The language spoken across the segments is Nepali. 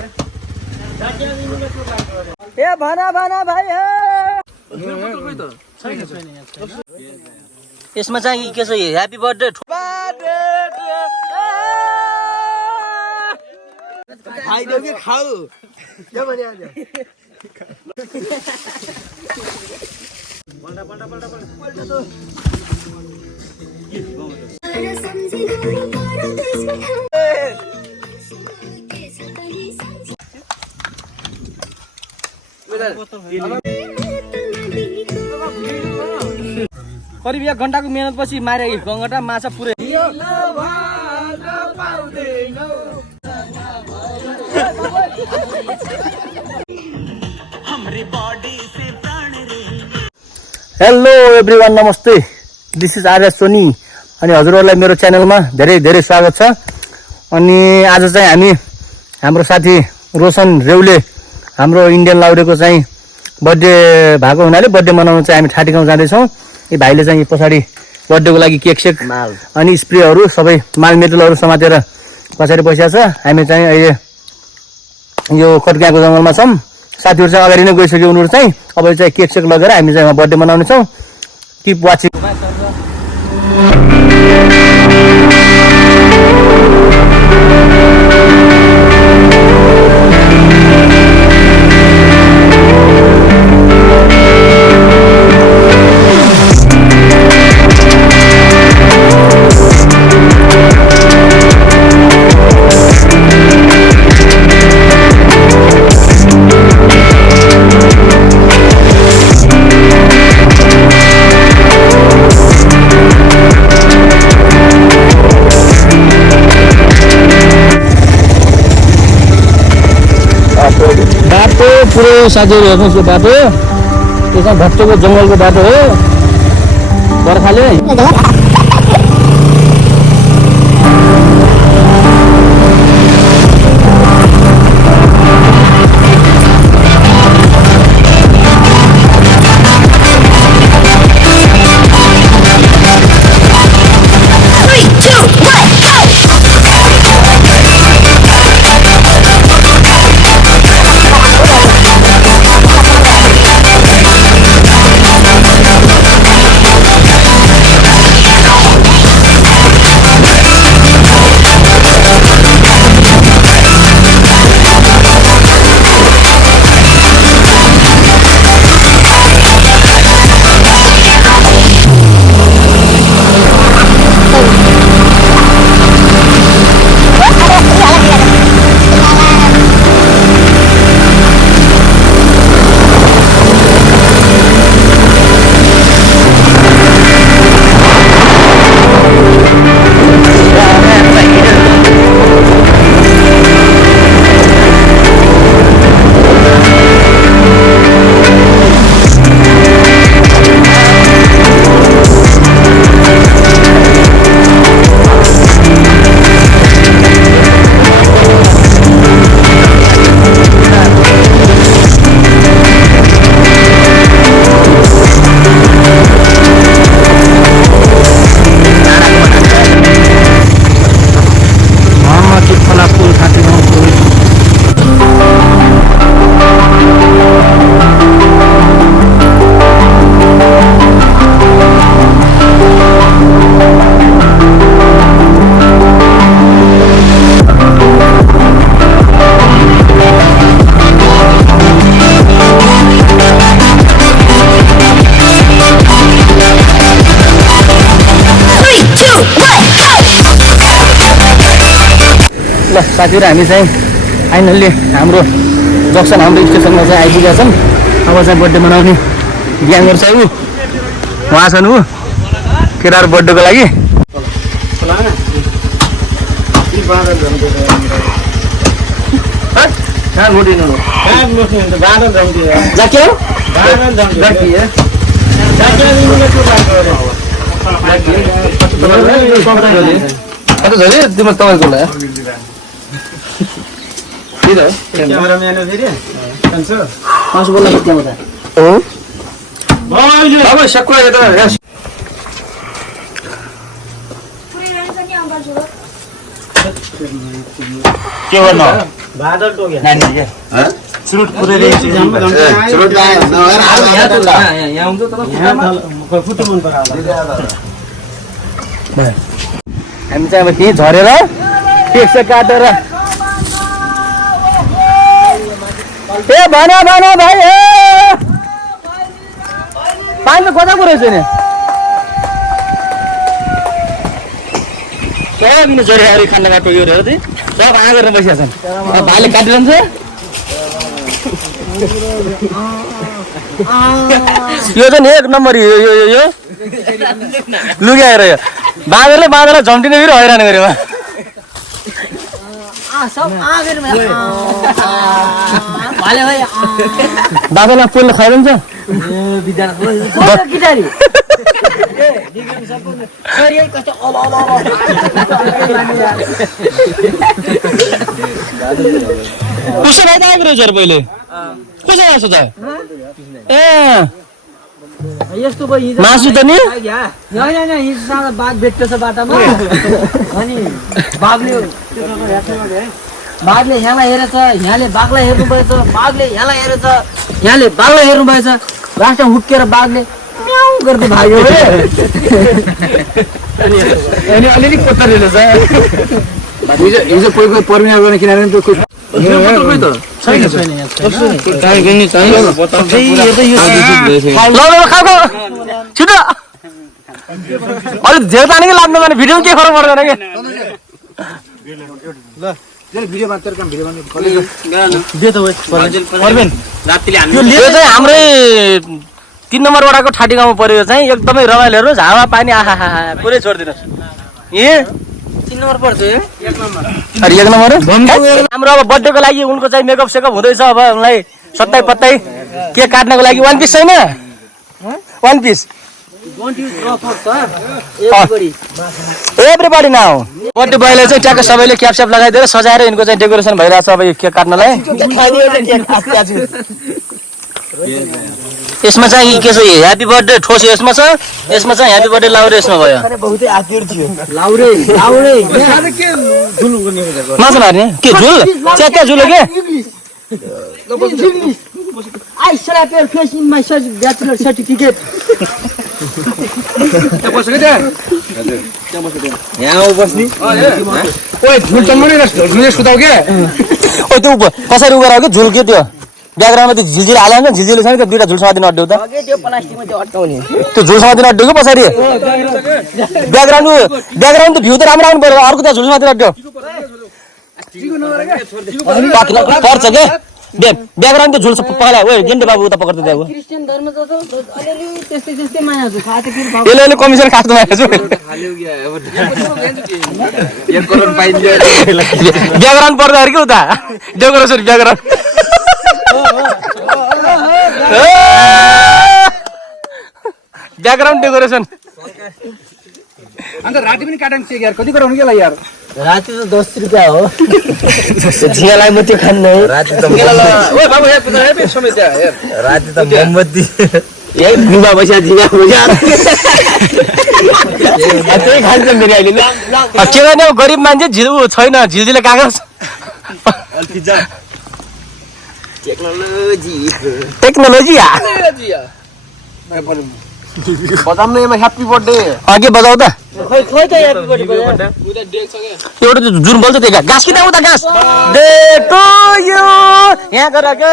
ए भना भाइ यसमा चाहिँ के छ ह्यापी बर्थडे खाइदेऊ कि खाऊ के भने आज करिब 1 घण्टाको मेहनतपछि मारे गङ्गटा माछा पुरै हेलो एभ्रिवान नमस्ते दिस इज आर्य सोनी अनि हजुरहरूलाई मेरो च्यानलमा धेरै धेरै स्वागत छ। अनि आज चाहिँ हामी हाम्रो साथी रोशन रेउले हाम्रो इन्डियन लाउरेको चाहिँ बर्थडे भएको हुनाले बर्थडे मनाउन चाहिँ हामी ठाटी गाउँ जाँदैछौँ। यी भाइले चाहिँ पछाडि बर्थडेको लागि केक सेक अनि स्प्रेहरू सबै माल मेटलहरू समातेर पछाडि बसिया छ। हामी चाहिँ अहिले यो खटगाँको जङ्गलमा छौँ। साथीहरू चाहिँ अगाडि नै गइसक्यो उनीहरू चाहिँ अब चाहिँ केक सेक लगेर हामी चाहिँ बर्थडे मनाउनेछौँ। Keep watching. बाटो पुरो साथीहरू हेर्नुहोस् यो बाटो त्यसमा भट्टोको जङ्गलको बाटो हो बर्खाले ल साथीहरू हामी चाहिँ फाइनल्ली हाम्रो जक्सन हाम्रो स्टेसनमा चाहिँ आइपुगेका छौँ। अब चाहिँ बर्थडे मनाउने ग्याङहरू चाहिँ उहाँ छन् ऊ केटाहरू बर्थडेको लागि। कता छ रे तिम्रो तपाईँको होला क्यामेराम्यान फेरि 500 बोल्ला कति आउँदा हो अब सक्वा यता के गर्नु हामी चाहिँ अब त्यहीँ झरेर टेक्स काटेर ए भन भाइ ए पानी त कता रहेछ नि किन जोडेर खाना बाटो यो हेर सब आ गरेर बसिया छन् भाइले काटिरहन्छ यो चाहिँ एक नम्बर यो लुगाएर यो बाँदरलाई झम्टिने फेरि हैरान गऱ्यो दादालाई पोल्ने खुवाइदिन्छ कसो भाइ आएको रहेछ पहिले कसो आएको छ ए यस्तो भयो मासु त नि हिजो बाघ भेट्छ बाटामा अनि बाघले यहाँलाई हेरेछ यहाँले बाघलाई हेर्नु भएछ बाघले यहाँलाई हेरेछ यहाँले बाघलाई हेर्नु भएछ लास्टमा हुक्केर बाघले म्याउ गर्दै भाग्यो अनि अलिअलि कोतर हिजो कोही पर्मिना गर्ने किनभने त्यो छिटो अलिक झेल ताने कि लाग्नु भने भिडियोमा के फरक पर्दैन कि हाम्रै 3 नम्बर वडाको ठाटी गाउँमा परेको चाहिँ एकदमै रमाइलो हेर्नुहोस् हावा पानी आहा पुरै छोडिदिनुहोस् ए 3 नम्बर पर्छ अरे 1 नम्बर हाम्रो अब बर्थडेको लागि उनको चाहिँ मेकअप सेकअप हुँदैछ अब उनलाई सत्ताई पत्ताई के काट्नको लागि 1 पिस छैन 1 पिस एभ्रीबडी नाउ बर्थडे बोयले चाहिँ ट्याक्क सबैले क्याप लगाइदिएर सजाएर यिनको चाहिँ डेकोरेसन भइरहेछ अब यो केक काट्नलाई यसमा चाहिँ के छ ह्यापी बर्थडे ठोस यसमा छ यसमा चाहिँ ह्यापी बर्थडे लाउरे यसमा भयो मासु मार्ने के झुल च्यात्या झुल के I slap your face in my bachelor certificate. यहाँ बस्नी ओए झुल चम्मने झुल सुताउ के ओ त्यो कसरी उगेर आउ के झुल के त्यो ब्याकग्राउन्डमा त्यो झिलझिल हाल्यो नि झिलझिल छैन त्यो दुईटा झुल समादिन अड्ड्यौ त त्यो प्लास्टिकमा त्यो अट्टाउने त्यो झुल समादिन अड्ड्यौ के पछाडी ब्याकग्राउन्ड त भ्यू त राम्रो आउनु पर्यो अर्को त झुल समादिन अड्ड्यौ पर्छ के ब्याकग्राउन्ड त झुल पकाला ओए गेन्डे बाबु उता पकड्दै जाऊ क्रिस्चियन धर्म जस्तो अलिअलि त्यस्तै त्यस्तै माया छ खाते फेरि यसले कमिसन खास्नु भएको छु ब्याकग्राउन्ड पर्दाखेरि के उता डेकोरेसन ब्याकग्राउन्ड ब्याकग्राउन्ड डेकोरेसन अन्त राति पनि काटन चेक यार कति गराउनु केलाई यार राति त 10 रुपैयाँ हो झिँगालाई म त्यो खान्ने हो राति त ओए बाबु यार पुरा हेपे समस्या यार राति त मोमबत्ती यही बुबा बस्या झिँगा बस्या त्यही खान्छ मेरो अहिले के गर्ने गरिब मान्छे झिल छैन झिलझिले कागज टेक्नोलोजी बजाउन न ह्यापी बर्थडे अघि बजाउ त खोइ खोइ त ह्यापी बर्थडे एउटा जुन बोल्छ त्यही घाँस कि उता घाँस डे टु यु यहाँ गर के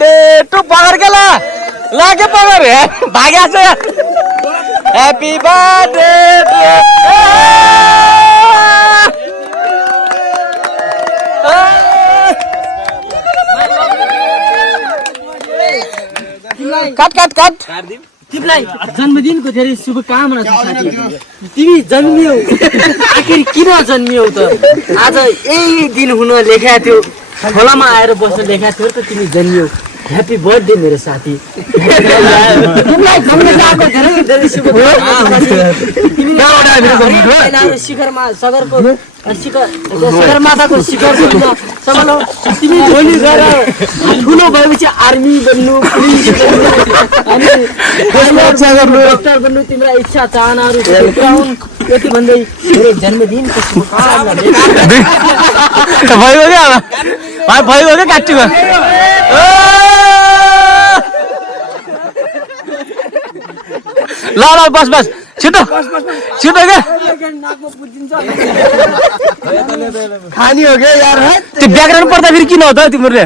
डे टु पगर के ल के पगर भाग्या छ ह्यापी बर्थडे काट काट काट तिमीलाई जन्मदिनको धेरै शुभकामना छ साथी तिमी जन्मियौ आखिर किन जन्मियौ त आज यही दिन हुन लेखेको थियो खोलामा आएर बस्न लेखेको थियो त तिमी जन्मियौ ह्यापी बर्थडे मेरो साथी तिमीलाई जन्मदिनको धेरै धेरै शुभकामना शिखरमा सगरमाथाको शिखर सबल तिमी भोलि गएर ठुलो भएपछि आर्मी बन्नु पुलिस अनि डक्टर बन्नु तिम्रो इच्छा चाहनाहरू पुराउन् यति भन्दै मेरो जन्मदिनको शुभकामना भाइ भइगयो क्या काटियो ल ल बस बस छिटो छिटो क्या खानी हो क्या यार त्यो ब्याकग्राउन्ड पर्दा फेरि किन हो त तिमीहरूले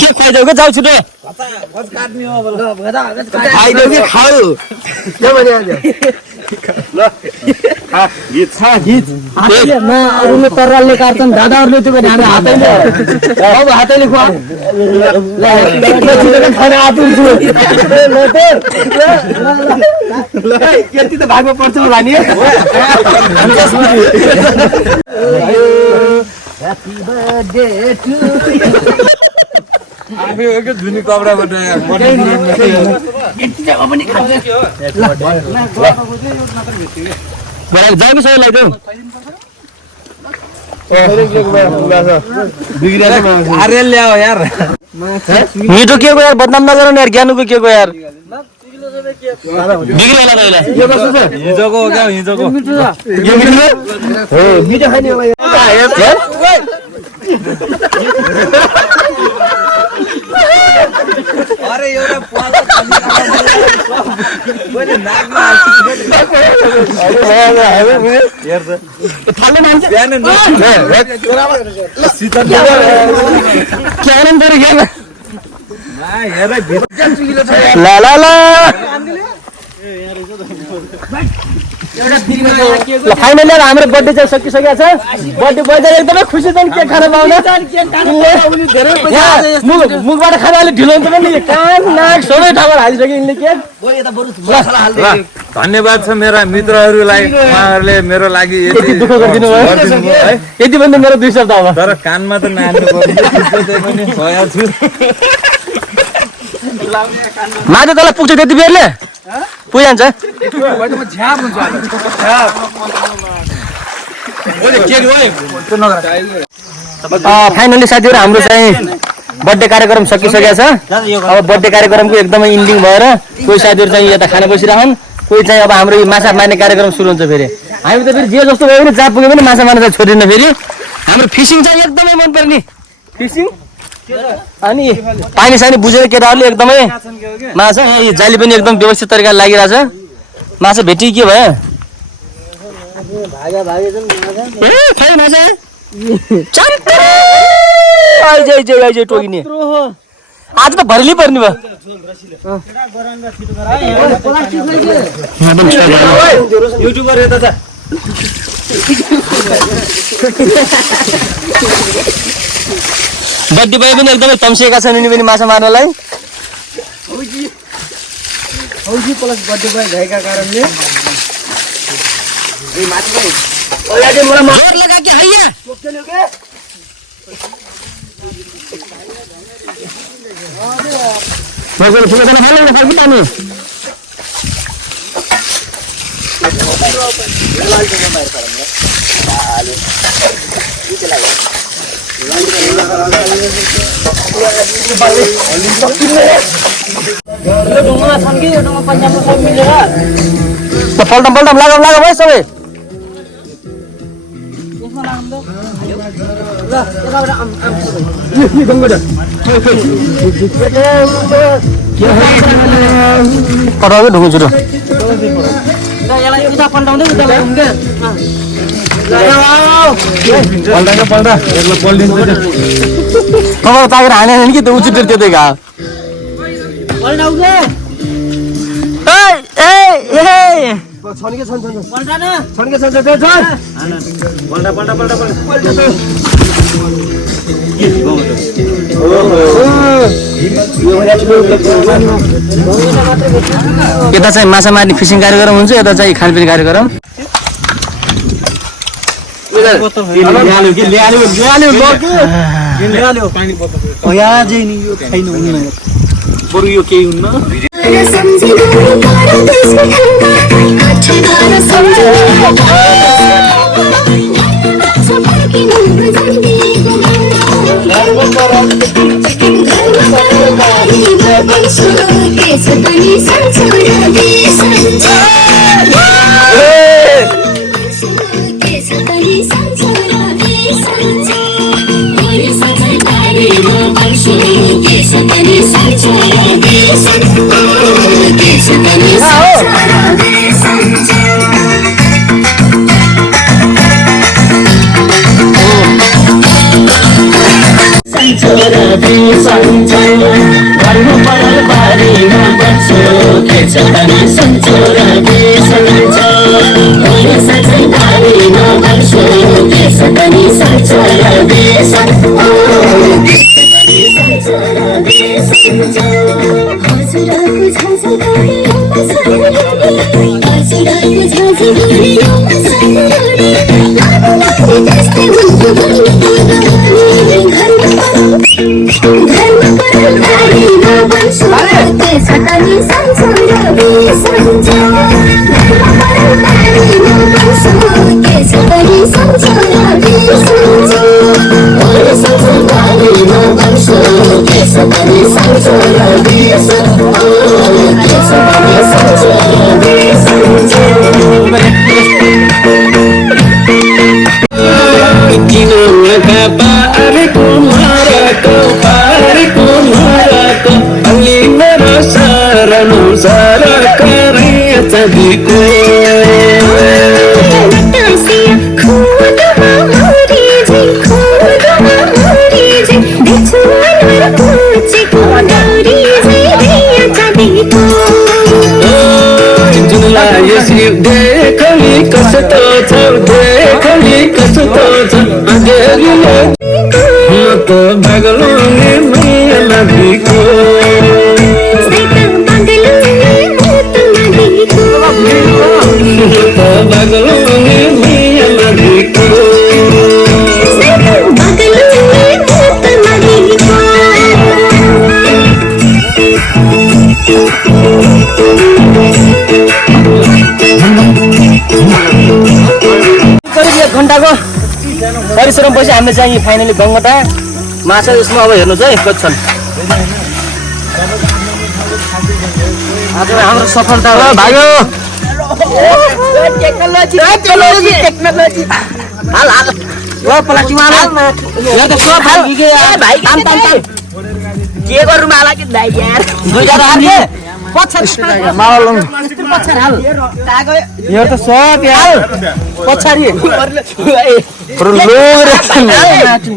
के खुवाइदेऊ क्या जाऊ छिटो खाइदेऊ कि खाऊ क्या भने अरूले तरले काट्छन् दादाहरूले त्यो पनि हामी हातैले खुवा खाना आपुन्छु यति त भागमा पर्छ होला नि Happy birthday to आफै हो के जुनी कपडाबाट जानु सबैलाई देऊ आर्यल ल्याओ यार मिठो के को यार बदनाम नगर न यार ज्ञानुको के को यार बिग्रेला रहेला हिजोको हो क्या हिजोको यो मिठो हो मिठो खाने हो अरे एउटा पालो मैले नाकमा थाल्ने मान्छे बिहान क्यारम परे क्या हेर ल ल ल फाइनली हाम्रो बर्थडे चाहिँ सकिसकेको छ बर्थडे बोय चाहिँ एकदमै खुसी छन् केक खान पाउन मुखबाट खान अलिक ढिलो हुन्छ पनि कान नाक सबै ठाउँबाट हालिसक्यो यिनले केक धन्यवाद छ मेरा मित्रहरूलाई उहाँहरूले मेरो लागि यति दुःख गरिदिनु भयो यति पनि मेरो 2 शब्द अब तर कानमा त नाच्नु पनि भया छु माथि तँलाई पुग्छ त्यति बेरले पुगिहाल्छ फाइनली साथीहरू हाम्रो चाहिँ बर्थडे कार्यक्रम सकिसकेको छ अब बर्थडे कार्यक्रमको एकदमै इन्डिङ भएर कोही साथीहरू चाहिँ यता खाना बसिरहन् कोही चाहिँ अब हाम्रो माछा मार्ने कार्यक्रम सुरु हुन्छ फेरि हामी त फेरि जे जस्तो भयो भने जहाँ पुग्यो भने माछा मार्न चाहिँ छोडिन्न फेरि हाम्रो फिसिङ चाहिँ एकदमै मनपर्ने फिसिङ अनि पानी सानी बुझेर केटाहरूले एकदमै माछा यो जाली पनि एकदम व्यवस्थित तरिकाले लागिरहेछ माछा भेटी के भयो टोकिने आज त भरिली पर्ने भयो युट्युबर यता छ बड्डी भाइ पनि एकदमै तम्सिएका छन् यिनी पनि माछा मार्नलाई औजी प्लस बर्थडे बोय भएका कारणले जोर लगा के हैया मगल फुल खाना खानु न फर्की पानी यो ढुङ्गामा छन् कि यो ढुङ्गा पन्जाबमा सब मिलेर पल्टम पल्टम लागम लागम है सबै यसमा लागम त ल यताबाट आम सबै पठाउनु ढुङ्गा जुरो ल यसलाई उता पल्टाउँदै उता लगाउँ के पल्टा पल्टा एकलो पल्टिन्छ तपाईँ ताकेर हाने नि कि त्यो उचिटेर त्यतै घा पल्टाउ के ए ए छन्के छन् पल्टा न छन्के छन् छन् पल्टा पल्टा पल्टा पल्टा यता चाहिँ माछा मार्ने फिसिङ कार्यक्रम हुन्छ यता चाहिँ खानपिने कार्यक्रम बरु यो केही हुन्न परिश्रमपछि हामीले चाहिँ फाइनली गङ्गटा माछा यसमा अब हेर्नु चाहिँ कति छन्। आज हाम्रो सफलता हो भाइयो। के गर्नु माला कि दाइ यार यो त सब यार पछाडी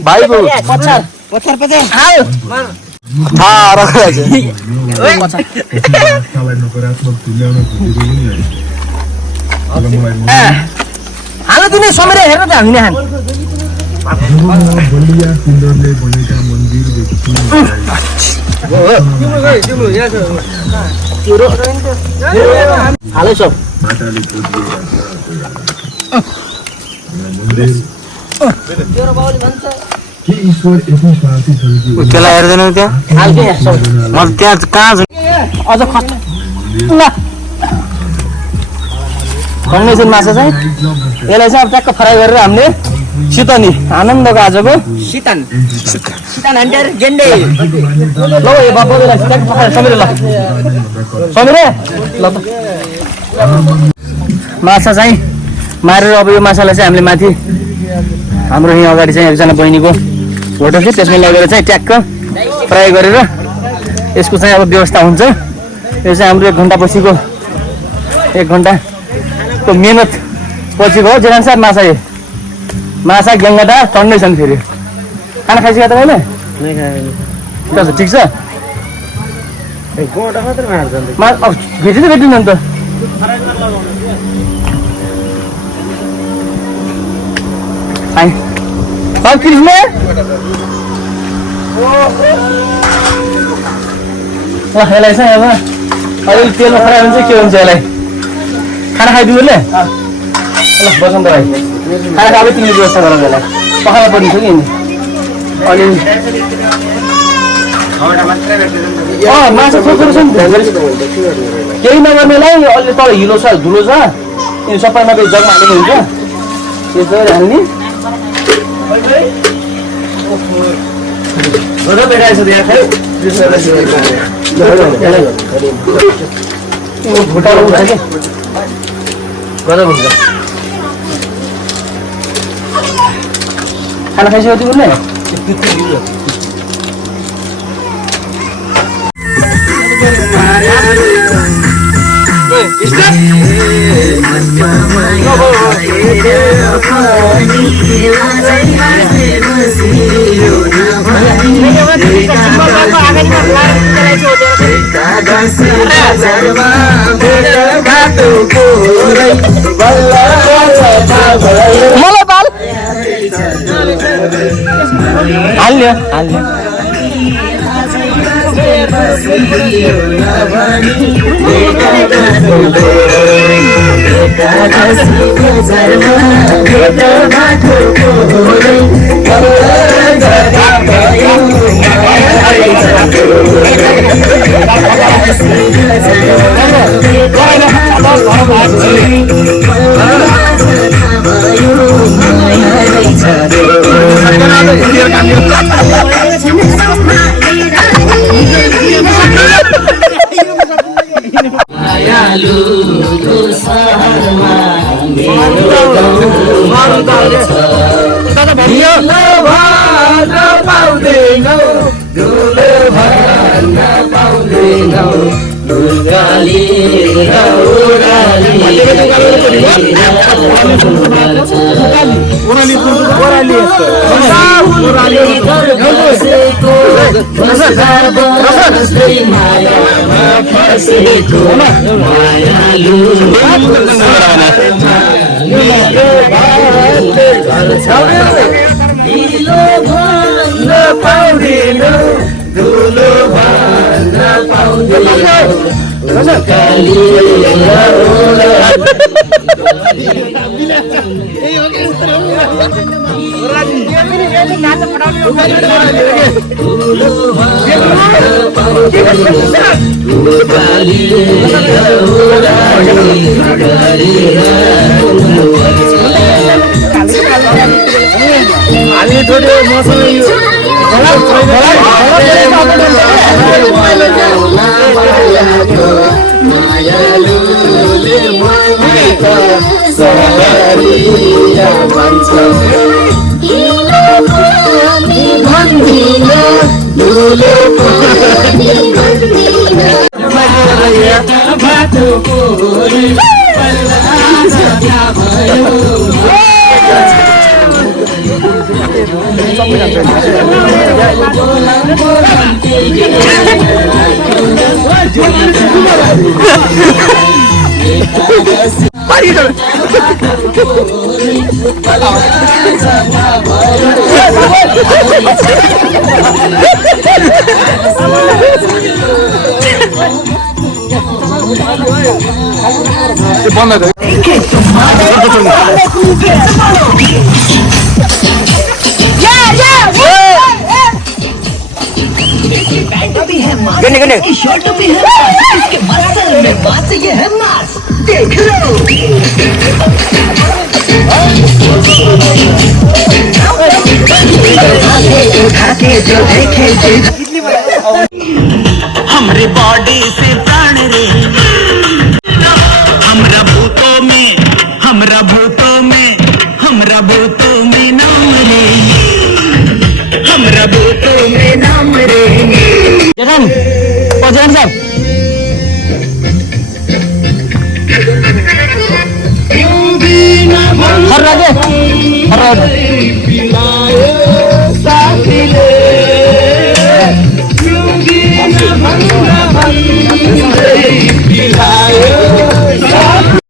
भाइको पछार हाल हाल दिने समय हेर्न त हामीले हान हालै सब त्यसलाई हेर्दैनौ त्यहाँ म त्यहाँ कहाँ अझ कन्डिसन माछा चाहिँ यसलाई चाहिँ अब ट्याक्क फ्राई गरेर हामीले सितनी आनन्दको आजको सितान हन्टर गेन्डे ल ए बाबुलाई ट्याक्क पकाएर समिरे ल समिरे ल त माछा चाहिँ मारेर अब यो माछालाई चाहिँ हामीले माथि हाम्रो यहाँ अगाडि चाहिँ एकजना बहिनीको होटल थियो त्यसमा लगेर चाहिँ ट्याक्क फ्राई गरेर यसको चाहिँ अब व्यवस्था हुन्छ। यो चाहिँ हाम्रो 1 घन्टा पछिको 1 घन्टाको मेहनत पछिको हो। जेरान साहब माछा गेङ्गाटा टन्नै छन् फेरि। खाना खाइसक्यो त मैले कस्तो ठिक छ भेटी त भेटिनु नि त कृष्ण ल यसलाई चाहिँ अब अलिअलि तेलमा फ्राई हुन्छ के हुन्छ यसलाई खाना खाइदिनु ल बसन्त भाइ खाना खाए तिमीले व्यवस्था गर यसलाई पकाएर पर्ने थियो कि अनि माछा छोटो छ नि केही नगर्नेलाई अलि तल हिलो छ धुलो छ यो सबै नभए जग्गा हाल्नु हुन्छ यो चाहिँ हाल्ने गजब भेटाएछ त्यहाँ खै भुटाएर उठ्छ कि गजब हुन्छ खाना खाइसक्यो तिमीले मलाई बाल हाल्यो हाल्यो शर्ट भी है इसके मसल में बात ये है मास देख लो उठा के जो देखे हमरे बॉडी से प्राण रे हमरा भूतों में हमरा भूतों में हमरा भूतों में नाम रे हमरा भूतों में नाम रे जेठन पहुंचान साहब हर राजे